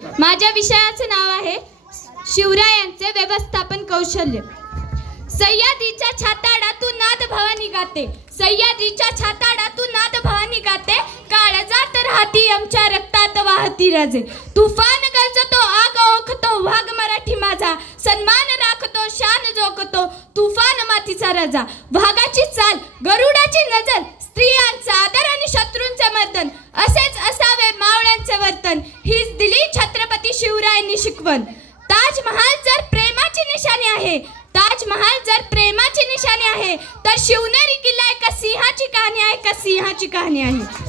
माझ्या विषयाचं नाव आहे शिवरायांचे व्यवस्थापन कौशल्य। सह्याद्रीच्या छाताडातून नाद भवानी गाते, सह्याद्रीच्या छाताडातून नाद भवानी गाते, काळजात राहती आमच्या रक्तात वाहती राजे। तुफान गरजतो आग ओखतो वाघ मराठी माझा, सन्मान राखतो शान जोखतो तुफान मातीचा राजा। वाघाची चाल गरुडाची नजर, स्त्रियांचा आदर आणि शत्रूंचे मर्दन, असेच असावे मावळ्यांचे वर्तन, हीच दिली छत्रपती शिवरायांनी शिकवण। ताजमहाल जर प्रेमाची निशाणी आहे, ताजमहाल जर प्रेमाची निशाणी आहे, तर शिवनेरी किल्ला एका सिंहाची कहाणी आहे, एका सिंहाची कहाणी आहे।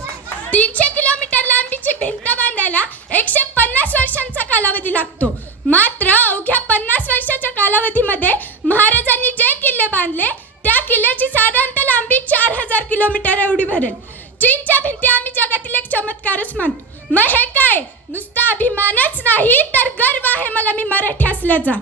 300 किलोमीटर लांबीची भिंत बांधायला 150 वर्षांचा कालावधी लागतो, मात्र अवघ्या 50 वर्षाच्या कालावधीमध्ये महाराजांनी जे किल्ले बांधले त्या किल्ल्याची साधारणतः लांबी 4000 किलोमीटर एवढी भरेल। चीनच्या भिंती आम्ही जगातील एक चमत्कारच मानतो। मग हे काय नुसता अभिमानच नाही तर गर्व आहे मला मी मराठी असल्याचा।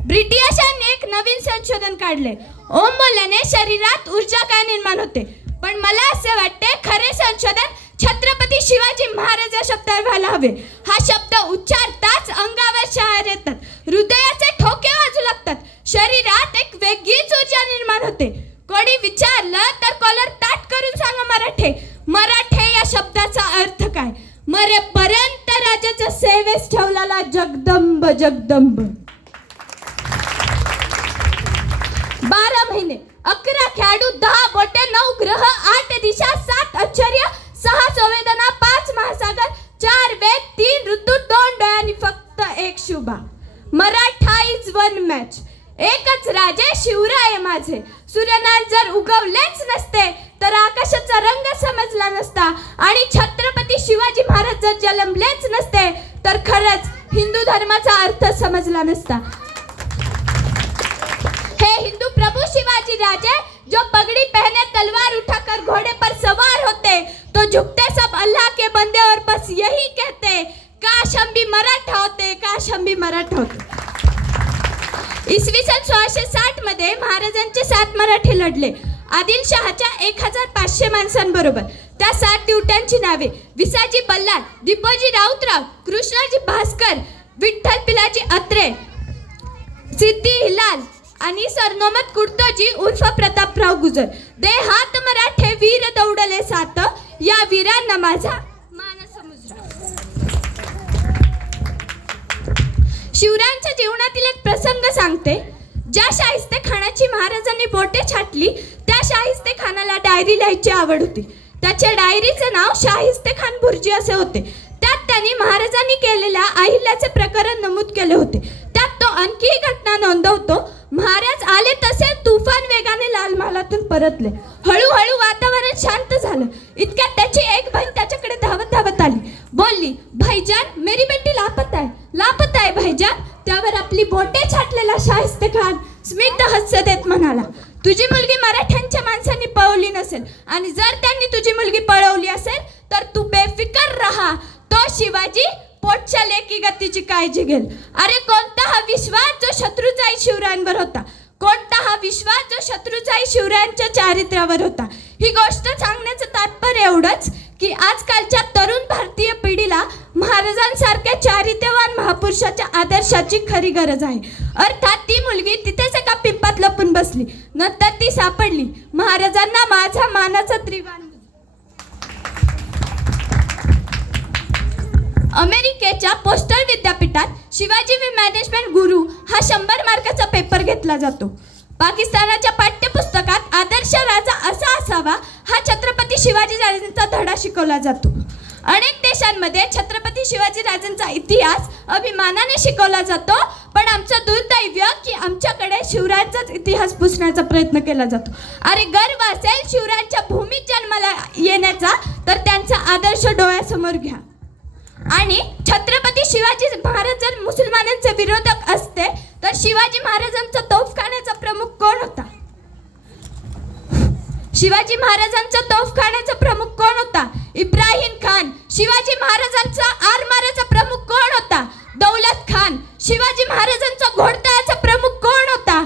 ब्रिटिशांनी एक नवीन संशोधन काढले, ओम बोलल्याने शरीरात ऊर्जा काय निर्माण होते, पण मला असे वाटते खरे संशोधन छत्रपती शिवाजी महाराज या शब्दावर व्हायला हवे। हा शब्द उच्चारताच अंगावर शहारे येतात, हृदयाचे ठोके वाजू लागतात, शरीरात एक वेगळीच ऊर्जा निर्माण होते। कोणी विचारलं तर कॉलर ताट करून सांगा मराठे, मराठे या शब्दाचा अर्थ काय? मरेपर्यंत राजाच्या सेवेस ठेवलेला जगदंब जगदंब। 12 महिने 11 खेळाडू 10 बोटे 9 ग्रह 8 दिशा 7 आश्चर्य 6 संवेदना 5 महासागर 4 वेद 3 ऋतू 2 डोळे आणि फक्त एक Shubha. Maratha is one match, एकच राजे शिवराय माझे। सूर्यनारायण जर उगवलेच नसते तर आकाशाचा रंग समजला नसता, आणि छत्रपती शिवाजी महाराज जर जन्मलेच नसते तर खरंच हिंदू धर्माचा अर्थ समजला नसता। हे हिंदू प्रभु शिवाजी राजे जो पगड़ी पहने तलवार उठाकर घोड़े पर सवार होते, तो झुकते सब अल्लाह के बंदे और बस यही कहते, काश हम भी मराठा होते, काश हम भी मराठा होते। इसवी सन 1660 मध्ये महाराजांचे 7 मराठे लढले आदिलशहाच्या 1500 माणसांबरोबर। त्या 7 दिवट्यांची नावे विसाजी बल्लाळ, दिपोजी राऊतराव, कृष्णाजी भास्कर, विठ्ठल पिलाजी अत्रे, सिद्धी हिलाल आणि सरनोमत कुर्तोजी उर्फ प्रतापराव गुजर। दे हात मराठे वीर दौडले सात, या वीरांना माझा मान समुद्र। शिवरायांच्या जीवनातील एक प्रसंग सांगते। ज्या शाहिस्ते खानाची महाराजांनी बोटे छाटली त्या शाहिस्ते खानाला डायरी लिहायची आवड होती। त्याच्या डायरीचे नाव शाहिस्ते खान बुर्जी असे होते। त्यात त्यांनी महाराजांनी केलेल्या अहिल्याचे प्रकरण नमूद केले होते। त्यात तो आणखी घटना नोंदवतो, महाराज आले तसे तुफान वेगाने लाल महालातून परतले। हळूहळू वातावरण शांत झालं, इतक्यात त्याची एक बहीण त्याच्याकडे धावत धावत आली, बोलली, भाईजान मेरी बेटी लापता है भाईजान। त्यावर आपली बोटे छाटलेला शाहिस्ते खान स्मित हास्य देत म्हणाला, तुझी मुलगी मराठ्यांच्या माणसांनी पळवली नसेल, आणि जर त्यांनी तुझी मुलगी पळवली असेल तर तू बेफिकर राहा, तो शिवाजी पोटच्या लेकी गतीची काळजी घेईल। अरे कोणता हा विश्वास जो शत्रूचाही शिवरायांवर होता, कोणता हा विश्वास जो शत्रूचाही शिवरायांच्या चारित्र्यावर होता। ही गोष्ट सांगण्याचं तात्पर्य एवढंच की आजकालच्या तरुण भारतीय पिढीला महाराजांसारख्या चारित्र्यवान महापुरुषाच्या आदर्शाची खरी गरज आहे। अर्थात ती मुलगी तिथेच एका पिंपात लपून बसली, नंतर ती सापडली महाराजांना माझा मानाचा त्रिवाण। अमेरिकेच्या पोस्टल विद्यापीठात शिवाजी मॅनेजमेंट गुरु हा 100 मार्काचा पेपर घेतला जातो। पाकिस्तानाच्या पाठ्यपुस्तकात आदर्श राजा असा असावा हा छत्रपती शिवाजी राजांचा धडा शिकवला जातो। अनेक देशांमध्ये छत्रपती शिवाजी राजांचा इतिहास अभिमानाने शिकवला जातो, पण आमचं दुर्दैव की आमच्याकडे शिवरायांचाच इतिहास पुसण्याचा प्रयत्न केला जातो। अरे गर्व असेल शिवरायांच्या भूमीत जन्माला येण्याचा तर त्यांचा आदर्श डोळ्यासमोर घ्या। आणि छत्रपती शिवाजी महाराज जर मुसलमानांचे विरोधक असते तर शिवाजी महाराजांचा तोफखान्याचा प्रमुख कोण होता? शिवाजी महाराजांचा तोफखान्याचा प्रमुख कोण होता? इब्राहिम खान। शिवाजी महाराजांचा आरमाराचा प्रमुख कोण होता? दौलत खान। शिवाजी महाराजांचा घोडदळाचा प्रमुख कोण होता?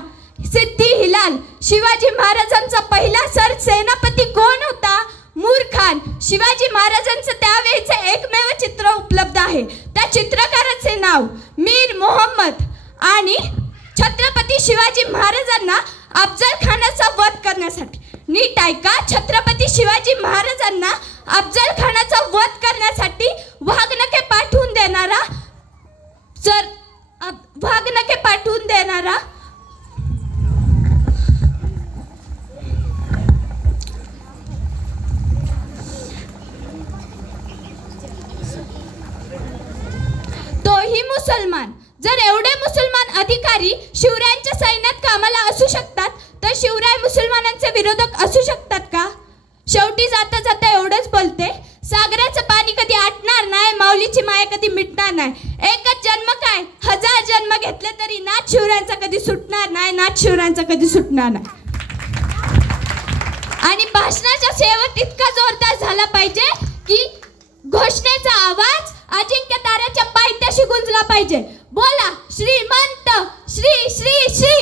सिद्धी हिलाल। शिवाजी महाराजांचा पहिला सरसेनापती कोण होता? मूर खान। शिवाजी महाराजांचं त्यावेळेचे एकमेव चित्र उपलब्ध आहे, त्या चित्रकाराचं मुसलमानांचे नाव मीर मोहम्मद आणि छत्रपती शिवाजी महाराजांना अफजल खानाचा वध करण्यासाठी, नीट ऐका, छत्रपती शिवाजी महाराजांना अफजल खानाचा वध करण्यासाठी वाघनखे पाठवून देणारा तोही मुसलमान. जर एवढे मुसलमान अधिकारी शिवरायांच्या सैन्यात कामाला असू शकतात तर शिवराय मुसलमानांचे विरोधक असू शकतात का? शेवटी जाता जाता एवढंच बोलते, सागराचं पाणी कधी आटणार नाही, माऊलीची माया कधी मिटणार नाही. एकच जन्म काय, 1000 जन्म घेतले तरी नाथ शिवरायांचा कधी सुटणार नाही, नाथ शिवरायांचा कधी सुटणार नाही. आणि भाषणाचा शेवट इतका जोरदार झाला पाहिजे की घोषणेचा आवाज अजिंक्य ताऱ्याच्या पायथ्याशी गुंजला पाहिजे. बोला श्रीमंत श्री श्री श्री